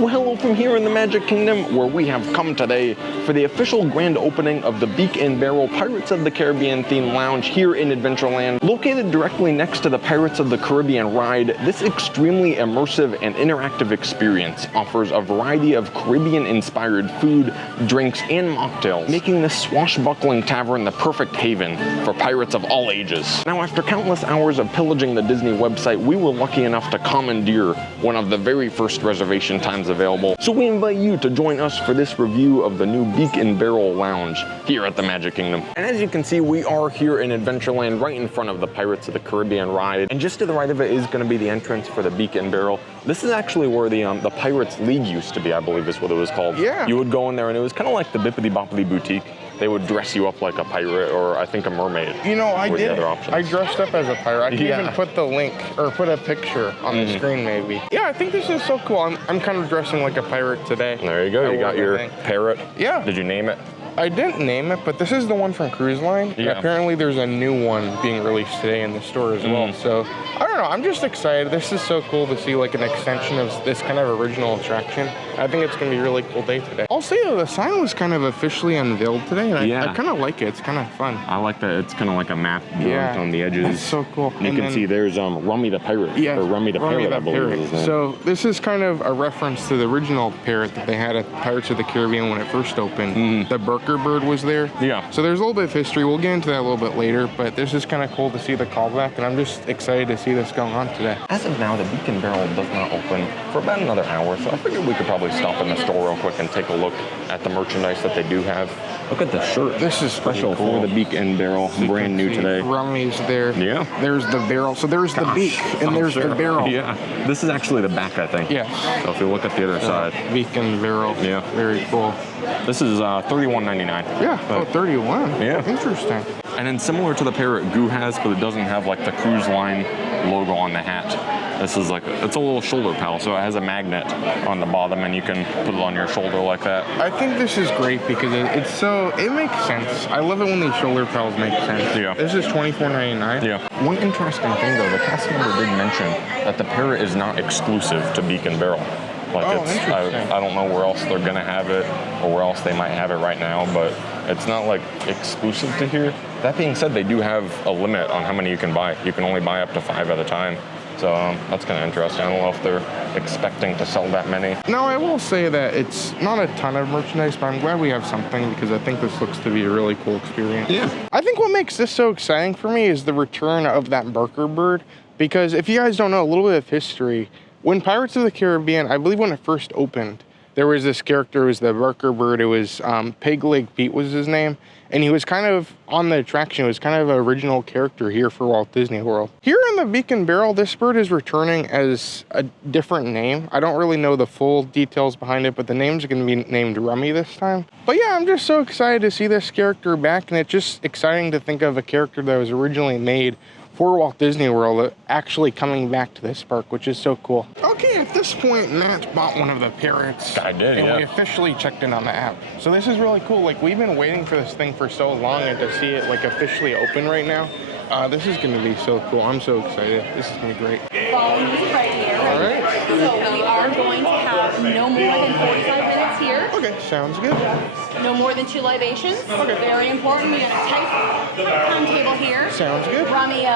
Well, hello from here in the Magic Kingdom, where we have come today for the official grand opening of the Beak and Barrel Pirates of the Caribbean themed lounge here in Adventureland. Located directly next to the Pirates of the Caribbean ride, this extremely immersive and interactive experience offers a variety of Caribbean-inspired food, drinks, and mocktails, making this swashbuckling tavern the perfect haven for pirates of all ages. Now, after countless hours of pillaging the Disney website, we were lucky enough to commandeer one of the very first reservation times available. So we invite you to join us for this review of the new Beak and Barrel Lounge here at the Magic Kingdom. And as you can see, we are here in Adventureland right in front of the Pirates of the Caribbean ride. And just to the right of it is going to be the entrance for the Beak and Barrel. This is actually where the Pirates League used to be, I believe is what it was called. Yeah. You would go in there and it was kind of like the Bippity Boppity Boutique. They would dress you up like a pirate or I think a mermaid. You know, I did. I dressed dressed up as a pirate. I can even put the link or put a picture on the screen maybe. Yeah, I think this is so cool. I'm kind of dressing like a pirate today. There you go. You got your parrot. Yeah. Did you name it? I didn't name it, but this is the one from Cruise Line. Yeah. Apparently there's a new one being released today in the store as well. So, I don't know, I'm just excited. This is so cool to see like an extension of this kind of original attraction. I think it's going to be a really cool day today. I'll say though, the sign was kind of officially unveiled today, and I kind of like it. It's kind of fun. I like that. It's kind of like a map on the edges. It's so cool. You can see there's Rummy the Pirate. Yeah, or Rummy the Parrot, I believe is his name. So this is kind of a reference to the original parrot that they had at Pirates of the Caribbean when it first opened. The Burker bird was there. Yeah. So there's a little bit of history. We'll get into that a little bit later, but this is kind of cool to see the callback, and I'm just excited to see this going on today. As of now, the Beak and Barrel does not open for about another hour, so I figured we could probably stop in the store real quick and take a look at the merchandise that they do have. Look at the shirt. This is special cool. For the Beak and Barrel, so brand new today. Rummy's there. Yeah. There's the barrel. So there's the beak, and there's the barrel. Yeah. This is actually the back, I think. Yeah. So if you look at the other side. Beak and Barrel. Yeah. Very cool. This is $31.99. Yeah. Oh, 31. Yeah. Interesting. And then similar to the parrot Goo has, but it doesn't have like the Cruise Line logo on the hat. This is like, it's a little shoulder pal, so it has a magnet on the bottom and you can put it on your shoulder like that. I think this is great because it makes sense. I love it when these shoulder pals make sense. Yeah. This is $24.99. Yeah. One interesting thing though, the cast member did mention that the parrot is not exclusive to Beak and Barrel. Like I don't know where else they're gonna have it or where else they might have it right now, but it's not like exclusive to here. That being said, they do have a limit on how many you can buy. You can only buy up to 5 at a time. So that's kind of interesting. I don't know if they're expecting to sell that many. No, I will say that it's not a ton of merchandise, but I'm glad we have something because I think this looks to be a really cool experience. Yeah. I think what makes this so exciting for me is the return of that Burker bird, because if you guys don't know a little bit of history, when Pirates of the Caribbean, I believe when it first opened, there was this character, it was the Burker bird, it was Peg Leg Pete was his name, and he was kind of on the attraction, it was kind of an original character here for Walt Disney World. Here in the Beak and Barrel, this bird is returning as a different name. I don't really know the full details behind it, but the name's gonna be named Rummy this time. But yeah, I'm just so excited to see this character back, and it's just exciting to think of a character that was originally made for Walt Disney World actually coming back to this park, which is so cool. Okay, at this point, Matt bought one of the parrots. I did, and we officially checked in on the app. So this is really cool. Like, we've been waiting for this thing for so long, and to see it like officially open right now, this is gonna be so cool. I'm so excited. This is gonna be great. Following music right here. All right. So we are going to have no more than 45 minutes here. Okay, sounds good. No more than 2 libations. Okay. Very important. We have a tight timetable here. Sounds good. Rummy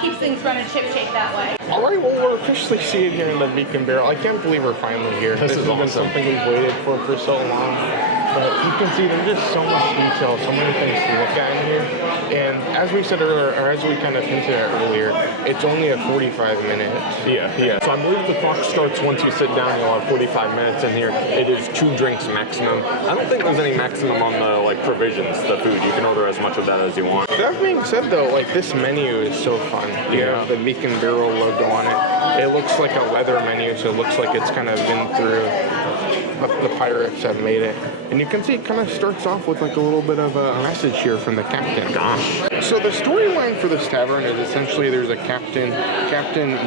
keeps things running ship-shape that way. All right, well, we're officially seated here in the Beak and Barrel. I can't believe we're finally here. This has been something we've waited for so long. But you can see there's just so much detail, so many things to look at in here. And as we said earlier, or as we kind of hinted at earlier, it's only a 45-minute. Yeah. So I believe the clock starts once you sit down. You'll have 45 minutes in here. It is 2 drinks maximum. I don't think there's any maximum on the like provisions, the food. You can order as much of that as you want. That being said, though, like this menu is so fun. You have the Beak and Barrel logo on it. It looks like a leather menu, so it looks like it's kind of been through the pirates have made it. And you can see it kind of starts off with like a little bit of a message here from the captain. Gosh. So the storyline for this tavern is essentially there's a Captain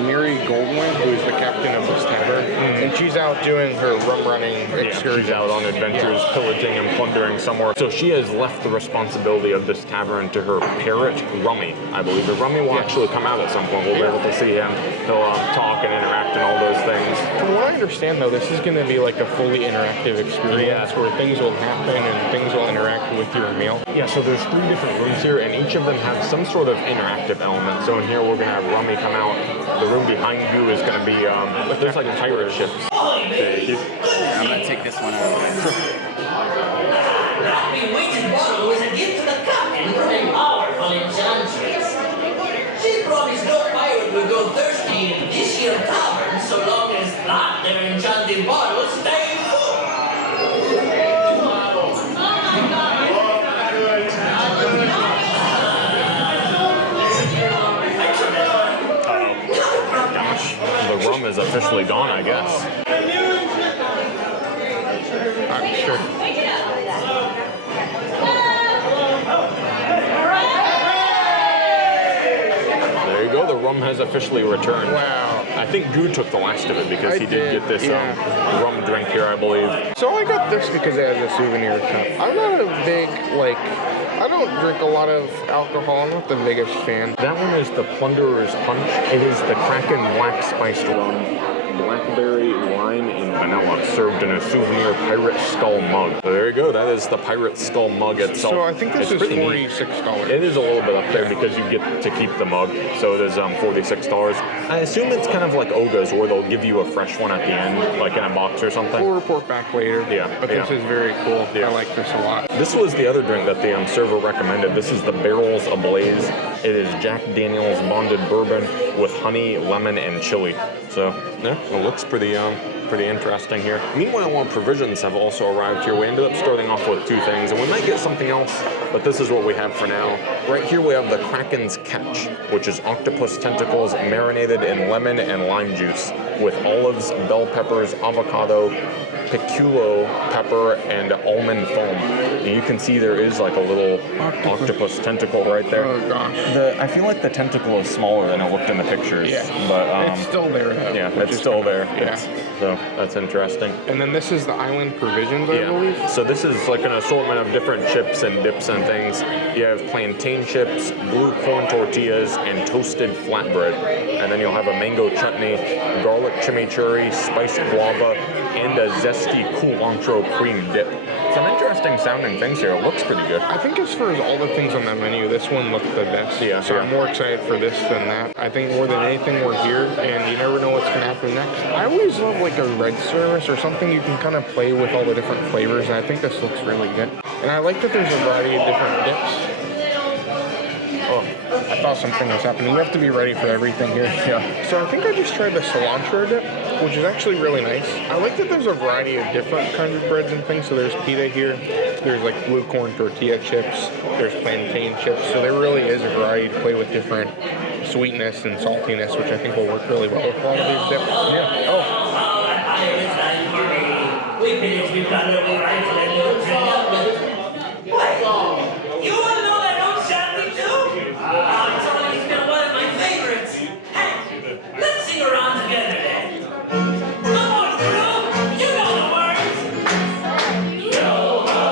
Mary Goldwyn, who is the captain of this tavern, and she's out doing her rum running excursions. She's out on adventures, pillaging and plundering somewhere. So she has left the responsibility of this tavern to her parrot, Rummy, I believe. The Rummy will actually come out at some point. We'll be able to see him. He'll talk and interact and all those things. From what I understand, though, this is going to be like a fully interactive experience where things will happen and things will interact with your meal. Yeah, so there's 3 different rooms here, and each of them have some sort of interactive element. So in here, we're going to have Rummy come out. The room behind you is going to be, there's like pirate ships. I'm going to take this one out. The weighted bottle was a gift to the captain from a powerful enchantress. She promised no pirate would go thirsty in this year's tavern so long as that their enchanted bottle stayed full. The rum is officially gone, I guess. I'm sure. There you go, the rum has officially returned. Wow. I think Goo took the last of it because he did get this rum drink here, I believe. So I got this because it has a souvenir cup. I'm not a big, I don't drink a lot of alcohol. I'm not the biggest fan. That one is the Plunderer's Punch. It is the Kraken Black Spiced Rum, blackberry, lime, and vanilla, served in a souvenir pirate skull mug. So there you go. That is the pirate skull mug itself. So I think this is $46. It is a little bit up there because you get to keep the mug. So it is $46. I assume it's kind of like Oga's, where they'll give you a fresh one at the end, like in a box or something. We'll report back later. Yeah. But this is very cool. I like this a lot. This was the other drink that the server recommended. This is the Barrels Ablaze. It is Jack Daniel's bonded bourbon with honey, lemon, and chili. So yeah, it looks pretty interesting here. Meanwhile, our provisions have also arrived here. We ended up starting off with 2 things, and we might get something else, but this is what we have for now. Right here we have the Kraken's Catch, which is octopus tentacles marinated in lemon and lime juice with olives, bell peppers, avocado, piculo pepper, and almond foam. And you can see there is like a little octopus tentacle right there. Oh gosh. I feel like the tentacle is smaller than it looked in the pictures. Yeah. But it's still there though. yeah, it's still there. Yeah. So that's interesting. And then this is the island provisions, I believe. So this is like an assortment of different chips and dips and things. You have plantain chips, blue corn tortillas, and toasted flatbread. And then you'll have a mango chutney, garlic chimichurri, spiced guava, and a zesty culantro cream dip. Some interesting sounding things here. It looks pretty good. I think as far as all the things on that menu, this one looked the best. Yeah. So I'm more excited for this than that. I think more than anything we're here, and you never know what's going to happen next. I always love like a red service or something you can kind of play with all the different flavors, and I think this looks really good. And I like that there's a variety of different dips. Oh, I thought something was happening. You have to be ready for everything here. Yeah. So I think I just tried the cilantro dip, which is actually really nice. I like that there's a variety of different kinds of breads and things. So there's pita here. There's like blue corn tortilla chips. There's plantain chips. So there really is a variety to play with different sweetness and saltiness, which I think will work really well with a lot of these dips. Yeah. Oh. You want to know that old Shanty too? It's always been one of my favorites. Hey, let's sing around together then. Come on, crew, you know the words. Yo ho,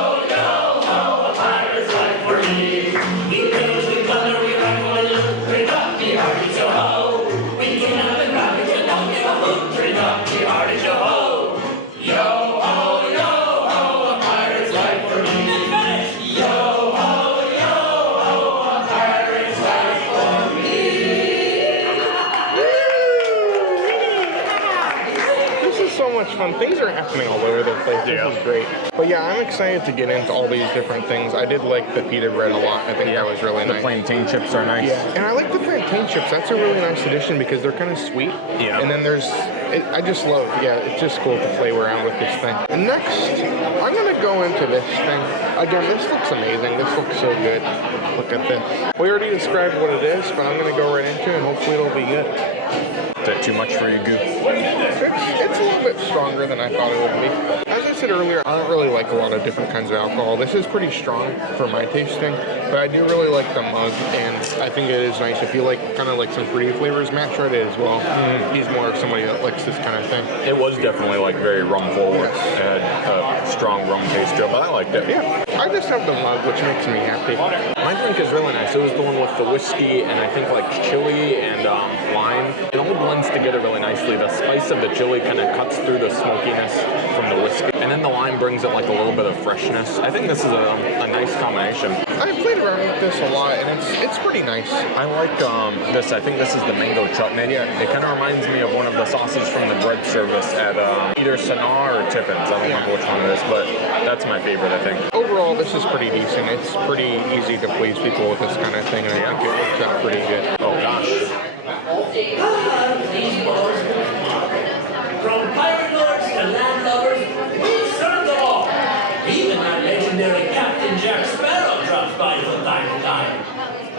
a pirate's life for me. We pillage, we plunder, we rifle and loot. Drink up, the hearty yo ho. We kidnap and grab it, you don't give a hoot. Drink up, the hearty yo ho. Yo ho, a pirate's life for me. So much fun. Things are happening all over the place. This is great. But yeah, I'm excited to get into all these different things. I did like the pita bread a lot. I think that was really nice. The plantain chips are nice. Yeah, and I like the plantain chips. That's a really nice addition because they're kind of sweet. Yeah. And then I just love, it's just cool to play around with this thing. And next, I'm going to go into this thing. Again, this looks amazing. This looks so good. Look at this. We already described what it is, but I'm going to go right into it and hopefully it'll be good. Is that too much for you, Goo? It's a little bit stronger than I thought it would be. As I said earlier, I don't really like a lot of different kinds of alcohol. This is pretty strong for my tasting, but I do really like the mug, and I think it is nice if you like kind of like some fruity flavors. Matt tried it as well. He's more of somebody that likes this kind of thing. It was definitely like very rum forward. Yes. It had a strong rum taste to it, but I liked it. Yeah, I just have the mug, which makes me happy. My drink is really nice. It was the one with the whiskey and I think like chili and lime. It all blends together really nicely. The spice of the chili kind of cuts through the smokiness from the whiskey, and then the lime brings it like a little bit of freshness. I think this is a nice combination. I played around with this a lot, and it's pretty nice. I like this. I think this is the mango chutney. Yeah. It kind of reminds me of one of the sauces from the bread service at either Sanar or Tiffin's. I don't remember which one it is, but that's my favorite, I think. Overall, this is pretty decent. It's pretty easy to please people with this kind of thing, and I think it works out pretty good. Oh gosh. These boys, from pirate lords to landlubbers, we serve them all. Even our legendary Captain Jack Sparrow drops by from time to time.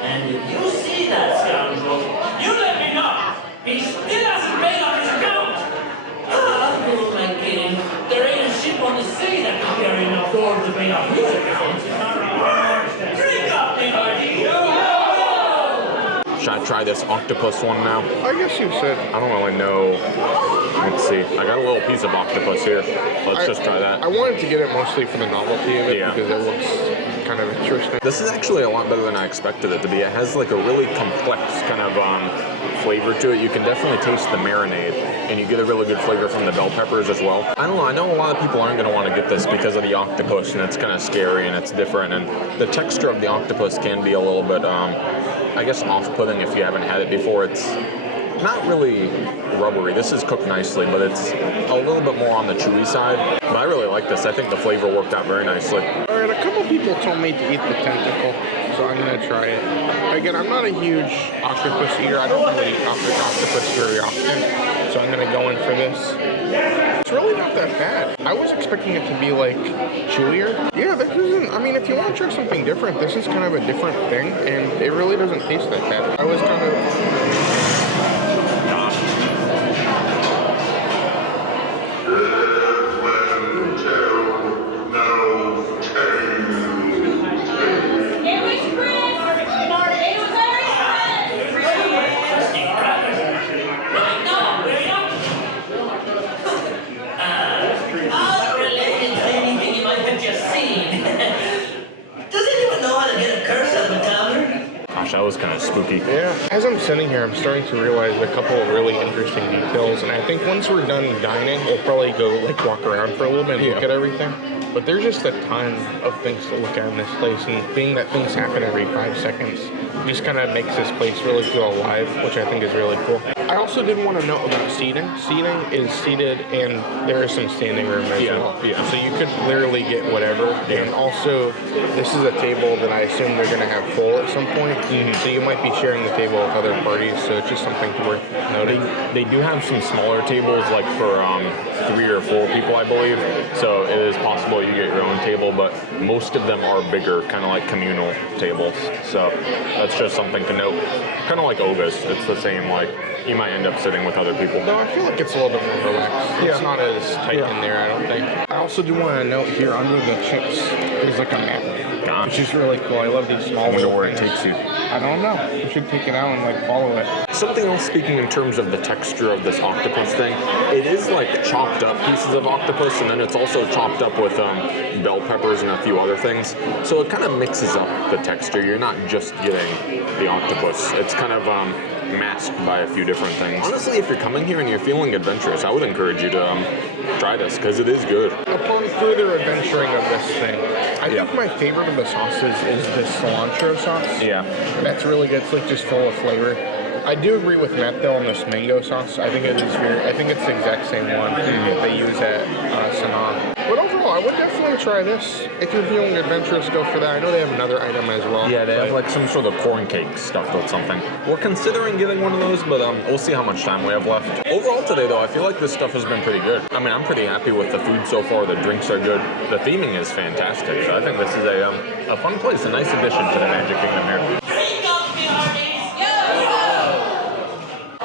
And if you see that scoundrel, you let me know. He still hasn't paid off his account. Who am I kidding? There ain't a ship on the sea that can carry enough gold to pay off his account. Drink up, big hearty. Should I try this octopus one now? I guess you should. I don't really know. Let's see. I got a little piece of octopus here. Let's just try that. I wanted to get it mostly for the novelty of it, Yeah. because it looks kind of interesting. This is actually a lot better than I expected it to be. It has like a really complex kind of flavor to it. You can definitely taste the marinade, and you get a really good flavor from the bell peppers as well. I don't know. I know a lot of people aren't going to want to get this because of the octopus, and it's kind of scary and it's different. And the texture of the octopus can be a little bit, I guess, off-putting if you haven't had it before. It's not really rubbery. This is cooked nicely, but it's a little bit more on the chewy side. But I really like this. I think the flavor worked out very nicely. All right, a couple people told me to eat the tentacle, so I'm gonna try it. Again, I'm not a huge octopus eater. I don't really eat octopus very often, so I'm gonna go in for this. It's really not that bad. I was expecting it to be like chewier. Yeah, this isn't, I mean, if you want to try something different, this is kind of a different thing, and it really doesn't taste that bad. I was kind of... That was kind of spooky. Yeah. As I'm sitting here, I'm starting to realize a couple of really interesting details, and I think once we're done dining, we'll probably go like walk around for a little bit and look at everything. But there's just a ton of things to look at in this place, and being that things happen every 5 seconds just kind of makes this place really feel alive, which I think is really cool. I also did want to note about seating. Seating is seated, and there is some standing room as well. Yeah. So you could literally get whatever. And also, this is a table that I assume they're going to have full at some point. So you might be sharing the table with other parties, so it's just something worth noting. They do have some smaller tables, like for 3 or 4 people, I believe. So it is possible you get your own table, but most of them are bigger, kind of like communal tables. So that's just something to note. Kind of like Oga's. It's the same, like, you might end up sitting with other people. No, I feel like it's a little bit more relaxed. It's not as tight in there, I don't think. I also do want to note here under the chips, there's like a map, which is really cool. I love these small I wonder little where it things. takes you. I don't know. You should take it out and like follow it. Something else, speaking in terms of the texture of this octopus thing, it is like chopped up pieces of octopus, and then it's also chopped up with bell peppers and a few other things. So it kind of mixes up the texture. You're not just getting the octopus. It's kind of masked by a few different things. Honestly, if you're coming here and you're feeling adventurous, I would encourage you to try this, because it is good. Upon further adventuring of this thing, I think my favorite of the sauces is this cilantro sauce. Yeah. That's really good. It's like just full of flavor. I do agree with Matt though on this mango sauce. I think it is very, I think it's the exact same one that they use at Sanan. But overall, I would definitely try this. If you're feeling adventurous, go for that. I know they have another item as well. Yeah, they have like some sort of corn cake stuffed with something. We're considering getting one of those, but we'll see how much time we have left. Overall today though, I feel like this stuff has been pretty good. I mean, I'm pretty happy with the food so far. The drinks are good. The theming is fantastic. So I think this is a fun place, a nice addition to the Magic Kingdom here. Drink up, me hearties.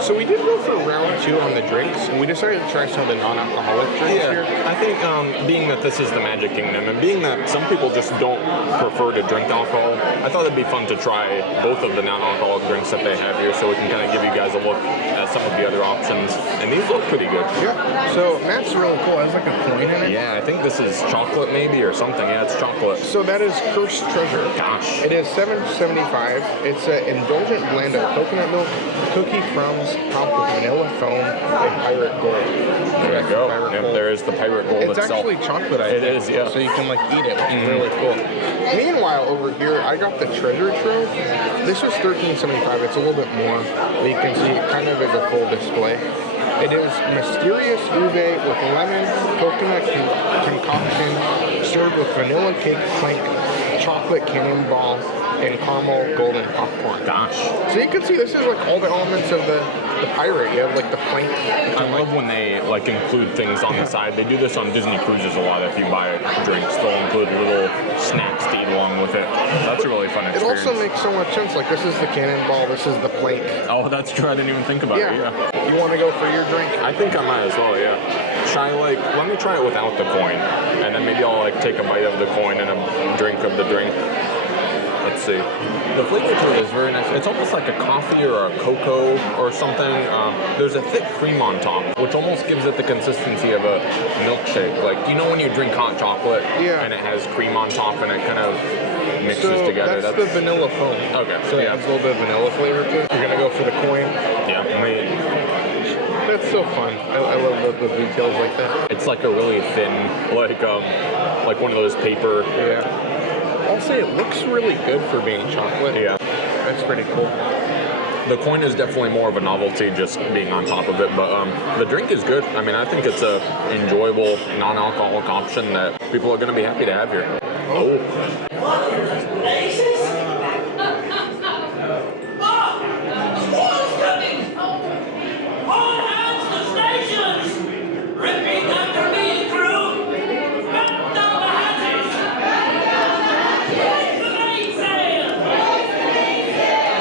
So we did go for round 2 on the drinks, and we decided to try some of the non-alcoholic drinks here. I think being that this is the Magic Kingdom, and being that some people just don't prefer to drink alcohol, I thought it'd be fun to try both of the non-alcoholic drinks that they have here, so we can kind of give you guys a look at some of the other options. And these look pretty good. Yeah. So that's really cool. It has like a coin in it. Yeah, I think this is chocolate maybe or something. Yeah, it's chocolate. So that is Cursed Treasure. Gosh. It is $7.75. It's an indulgent blend of coconut milk, cookie crumbs, topped with vanilla foam, and pirate gold. There you go. Yep, there is the pirate gold It's itself. actually chocolate, I think. It is, yeah. So you can like eat it, which is really cool. Meanwhile, over here, I got the treasure trove. This was $13.75. It's a little bit more, but you can see it kind of is a full display. It is mysterious ube with lemon, coconut concoction, served with vanilla cake plank, chocolate cannonball, and caramel golden popcorn. Gosh. So you can see this is like all the elements of the pirate. You have like the plank. I love when they like include things on the side. They do this on Disney cruises a lot. If you buy drinks, they'll include little snacks to eat along with it. That's a really fun It experience. also makes so much sense. Like this is the cannonball, this is the plank. Oh, that's true. I didn't even think about it. Yeah. You want to go for your drink? I think I might as well, yeah. Let me try it without the coin. And then maybe I'll like take a bite of the coin and a drink of the drink. Let's see. The flavor to it is very nice. It's almost like a coffee or a cocoa or something. There's a thick cream on top, which almost gives it the consistency of a milkshake. Like, you know when you drink hot chocolate and it has cream on top and it kind of mixes together? That's the vanilla foam. Okay. So it adds a little bit of vanilla flavor to it. You're going to go for the coin? Yeah. That's so fun. I love the details like that. It's like a really thin, like one of those paper. Yeah. I'll say it looks really good for being chocolate. Yeah. That's pretty cool. The coin is definitely more of a novelty just being on top of it, but the drink is good. I mean, I think it's a enjoyable non-alcoholic option that people are going to be happy to have here. Oh. Squall's coming! All hands to stations! Repeat after me, crew! Batten down the hatches! Raise the mainsail!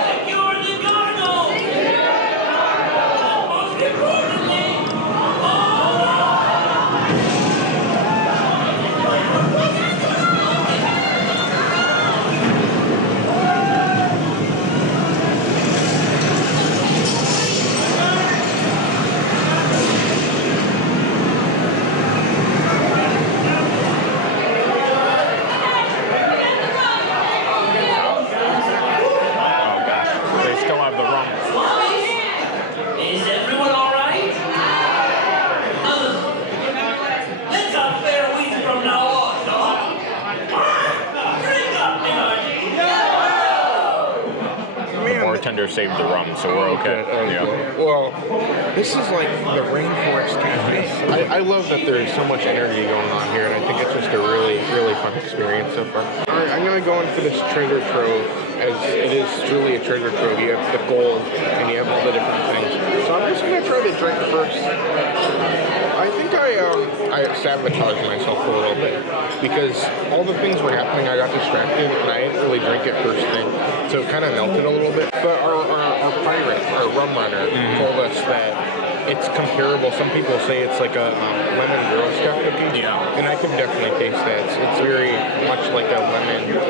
Secure the cargo! And most importantly, They still have the rum. is everyone all right? Let's have fair weed from now on, dog. Drink up, The bartender saved the rum, so we're okay. Yeah. Well, this is like the Rainforest Cafe. I love that there's so much energy going on here, and I think it's just a really, really fun experience so far. All right, I'm going to go in for this treasure trove, as it is truly a treasure trove. You have the gold, and you have all the different things. So I'm just going to try the drink first. I think I sabotaged myself a little bit, because all the things were happening, I got distracted, and I didn't really drink it first thing. So it kind of melted a little bit. But our pirate, our rum runner, told us that it's comparable. Some people say it's like a lemon Girl Scout cookie. Yeah. And I can definitely taste that. It's very much like a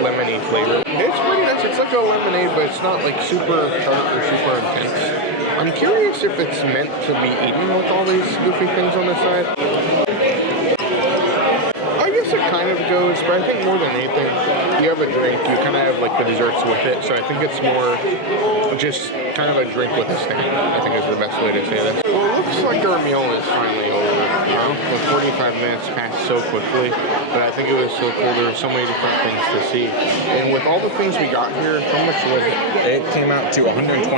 lemony flavor. It's pretty nice. It's like a lemonade, but it's not like super tart or super intense. I'm curious if it's meant to be eaten with all these goofy things on the side. I guess it kind of goes, but I think more than anything, you have a drink, you kind of have like the desserts with it, so I think it's more just kind of a drink with a snack, I think is the best way to say this. Well, it looks like our meal is finally over. The 45 minutes passed so quickly, but I think it was so cool. There were so many different things to see. And with all the things we got here, how much was it? It came out to $128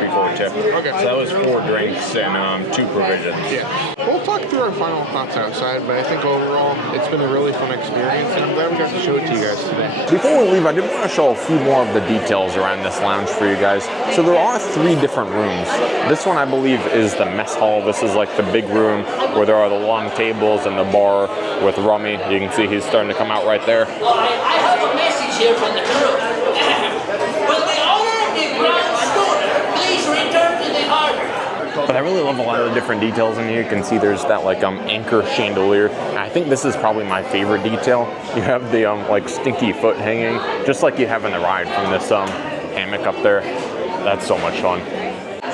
before tip. Okay. So that was 4 drinks and 2 provisions. Yeah. We'll talk through our final thoughts outside, but I think overall it's been a really fun experience, and I'm glad we got to show it to you guys today. Before we leave, I did want to show a few more of the details around this lounge for you guys. So there are 3 different rooms. This one, I believe, is the mess hall. This is like the big room where there are the long tables and the bar with Rummy. You can see he's starting to come out right there. All right, I have a message here from the crew. Will the owner of the ground schooner please return to the harbor? But I really love a lot of the different details in here. You can see there's that like anchor chandelier. I think this is probably my favorite detail. You have the like stinky foot hanging, just like you have in the ride from this hammock up there. That's so much fun.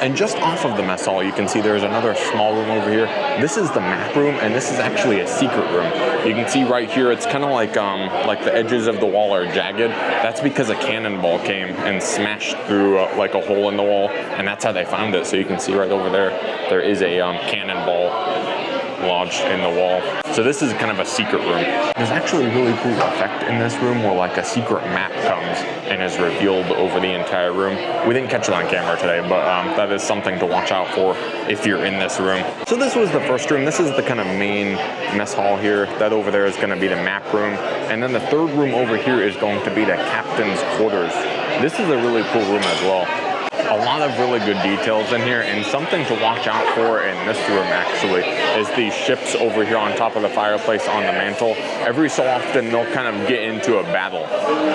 And just off of the mess hall, you can see there's another small room over here. This is the map room, and this is actually a secret room. You can see right here, it's kind of like the edges of the wall are jagged. That's because a cannonball came and smashed through like a hole in the wall, and that's how they found it. So you can see right over there, there is a cannonball lodged in the wall. So this is kind of a secret room. There's actually a really cool effect in this room where like a secret map comes and is revealed over the entire room. We didn't catch it on camera today, but that is something to watch out for if you're in this room. So this was the first room. This is the kind of main mess hall here. That over there is going to be the map room. And then the third room over here is going to be the captain's quarters. This is a really cool room as well. A lot of really good details in here, and something to watch out for in this room actually is these ships over here on top of the fireplace on the mantle. Every so often they'll kind of get into a battle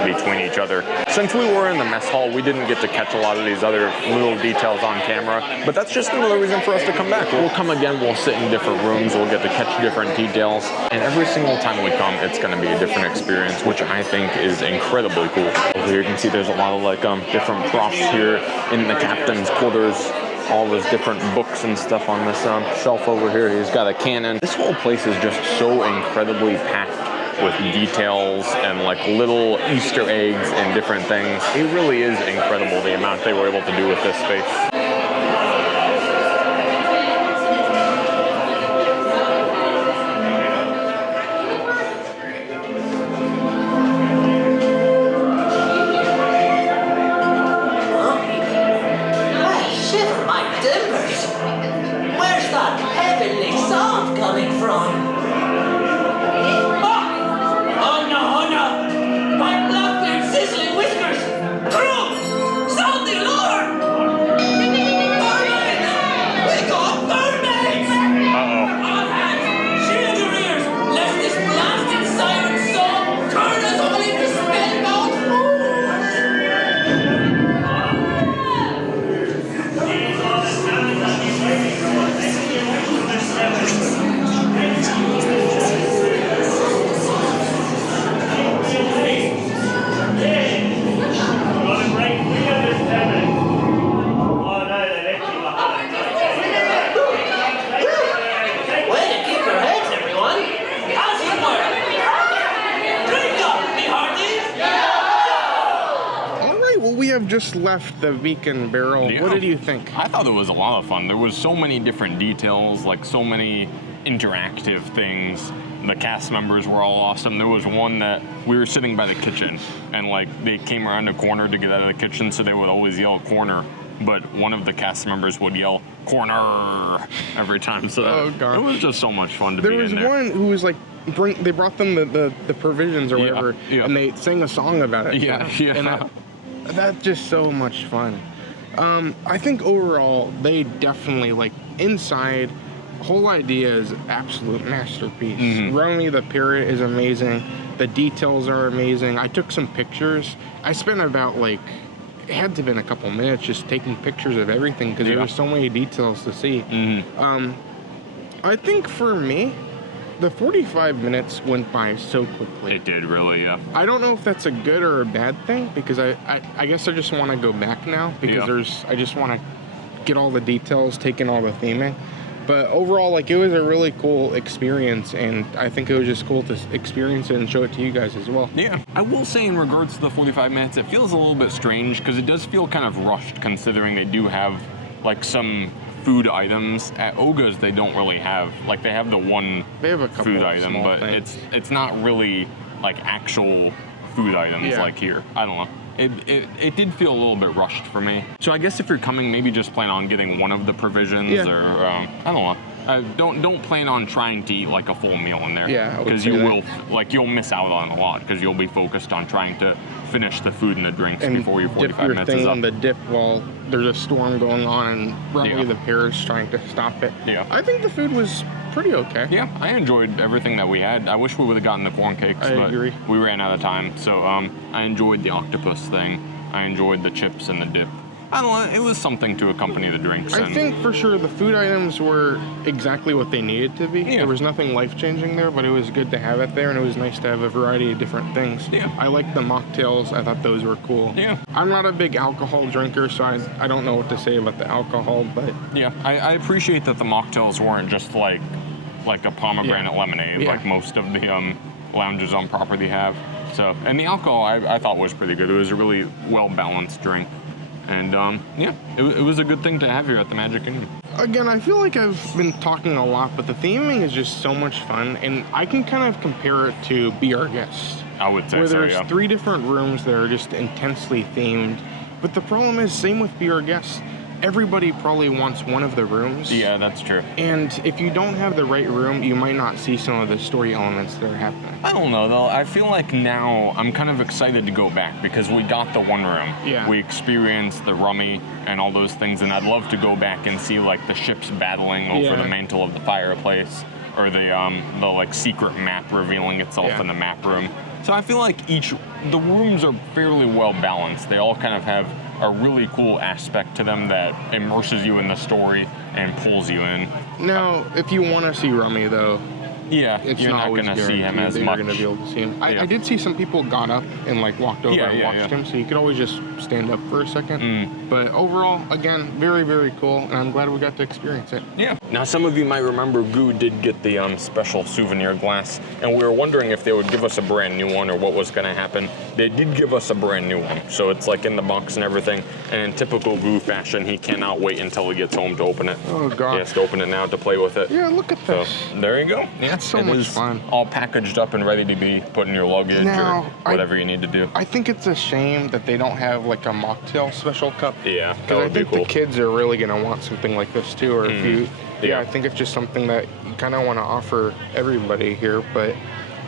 between each other. Since we were in the mess hall, we didn't get to catch a lot of these other little details on camera, but that's just another reason for us to come back. We'll come again, we'll sit in different rooms, we'll get to catch different details, and every single time we come, it's going to be a different experience, which I think is incredibly cool. Over here you can see there's a lot of like different props here in the captain's quarters, all those different books and stuff on this shelf over here. He's got a cannon. This whole place is just so incredibly packed with details and like little Easter eggs and different things. It really is incredible the amount they were able to do with this space. Just left the Beak and Barrel. Yeah. What did you think? I thought it was a lot of fun. There was so many different details, like so many interactive things. The cast members were all awesome. There was one that we were sitting by the kitchen and like they came around the corner to get out of the kitchen, so they would always yell corner, but one of the cast members would yell corner every time. So it was just so much fun to be in there. There was one who was like, they brought them the provisions or whatever, and they sang a song about it. Yeah, yeah. And that's just so much fun. I think overall, they definitely, like, inside, the whole idea is absolute masterpiece. Mm-hmm. Romy the Pirate is amazing. The details are amazing. I took some pictures. I spent about, like, it had to have been a couple minutes just taking pictures of everything because there were so many details to see. Mm-hmm. I think for me, the 45 minutes went by so quickly. It did, really, yeah. I don't know if that's a good or a bad thing, because I guess I just want to go back now, because I just want to get all the details, take in all the theming. But overall, like, it was a really cool experience, and I think it was just cool to experience it and show it to you guys as well. Yeah. I will say in regards to the 45 minutes, it feels a little bit strange, because it does feel kind of rushed, considering they do have, like, some food items. At Oga's, they don't really have, like, they have the one food item, but it's not really like actual food items like here. I don't know. It did feel a little bit rushed for me. So I guess if you're coming, maybe just plan on getting one of the provisions, or I don't know. Don't plan on trying to eat like a full meal in there. Yeah, because you'll miss out on a lot, because you'll be focused on trying to finish the food and the drinks before your 45 minutes is up. On the dip while there's a storm going on and Romy the Pirate trying to stop it. Yeah. I think the food was pretty okay. Yeah, I enjoyed everything that we had. I wish we would have gotten the corn cakes, but we ran out of time. So I enjoyed the octopus thing. I enjoyed the chips and the dip. I don't know, it was something to accompany the drinks. I think for sure the food items were exactly what they needed to be. Yeah. There was nothing life-changing there, but it was good to have it there, and it was nice to have a variety of different things. Yeah. I liked the mocktails. I thought those were cool. Yeah. I'm not a big alcohol drinker, so I don't know what to say about the alcohol, but... Yeah, I appreciate that the mocktails weren't just like a pomegranate lemonade, Yeah. like most of the lounges on property have. So, and the alcohol I thought was pretty good. It was a really well-balanced drink. And yeah, it was a good thing to have here at the Magic Kingdom. Again, I feel like I've been talking a lot, but the theming is just so much fun, and I can kind of compare it to Be Our Guest. I would say where so, there's yeah. 3 different rooms that are just intensely themed. But the problem is, same with Be Our Guest, everybody probably wants one of the rooms. Yeah, that's true. And if you don't have the right room, you might not see some of the story elements that are happening. I don't know though. I feel like now I'm kind of excited to go back because we got the one room. Yeah. We experienced the rummy and all those things, and I'd love to go back and see like the ships battling over the mantle of the fireplace, or the like secret map revealing itself in the map room. So I feel like the rooms are fairly well balanced. They all kind of have a really cool aspect to them that immerses you in the story and pulls you in. Now, if you want to see Rummy, though, Yeah, it's you're not always going to see him guaranteed as that much. You're going to be able to see him. Yeah. I did see some people got up and like walked over and watched him, so you could always just stand up for a second. But overall, again, very, very cool, and I'm glad we got to experience it. Yeah. Now, some of you might remember Goo did get the special souvenir glass, and we were wondering if they would give us a brand new one or what was going to happen. They did give us a brand new one, so it's like in the box and everything. And in typical Goo fashion, he cannot wait until he gets home to open it. Oh, gosh. He has to open it now to play with it. Yeah, look at So this. there you go. Yeah, That's so it much is fun. all packaged up and ready to be put in your luggage Now, or whatever you need to do. I think it's a shame that they don't have like a mocktail special cup. Yeah, that Because I would be think cool. the kids are really going to want something like this too. Or if you, Yeah. I think it's just something that you kind of want to offer everybody here. But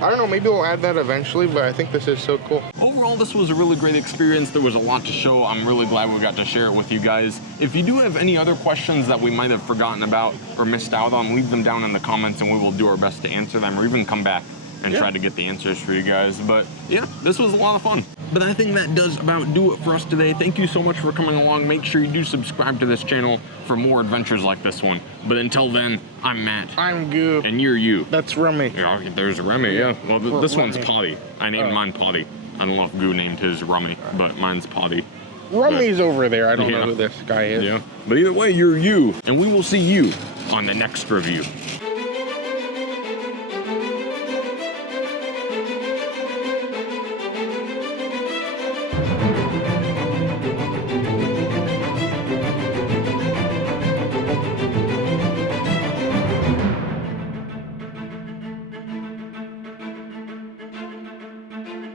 I don't know, maybe we'll add that eventually, but I think this is so cool. Overall, this was a really great experience. There was a lot to show. I'm really glad we got to share it with you guys. If you do have any other questions that we might have forgotten about or missed out on, leave them down in the comments and we will do our best to answer them, or even come back and try to get the answers for you guys. But yeah, this was a lot of fun. But I think that does about do it for us today. Thank you so much for coming along. Make sure you do subscribe to this channel for more adventures like this one. But until then, I'm Matt. I'm Goo. And you're you. That's Rummy. Yeah, there's Remy, yeah. Well, this one's Rummy. Potty. I named mine Potty. I don't know if Goo named his Rummy, but mine's Potty. Rummy's over there. I don't Yeah. know who this guy is. Yeah. But either way, you're you. And we will see you on the next review.